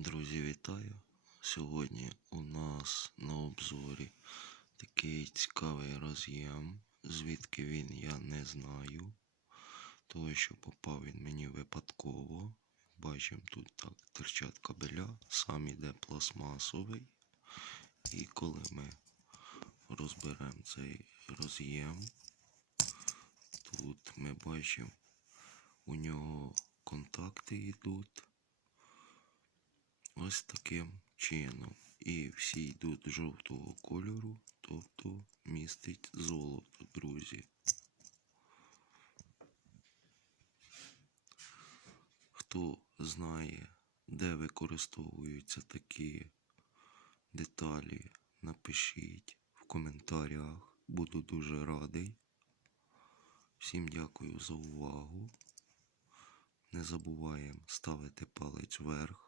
Друзі, вітаю! Сьогодні у нас на обзорі такий цікавий роз'єм. Звідки він я не знаю. Того, що попав він мені випадково. Бачимо, тут так терчать кабеля, сам іде пластмасовий. І коли ми розберемо цей роз'єм, тут ми бачимо, у нього контакти йдуть ось таким чином. І всі йдуть жовтого кольору, тобто містить золото, друзі. Хто знає, де використовуються такі деталі, напишіть в коментарях. Буду дуже радий. Всім дякую за увагу. Не забуваємо ставити палець вверх.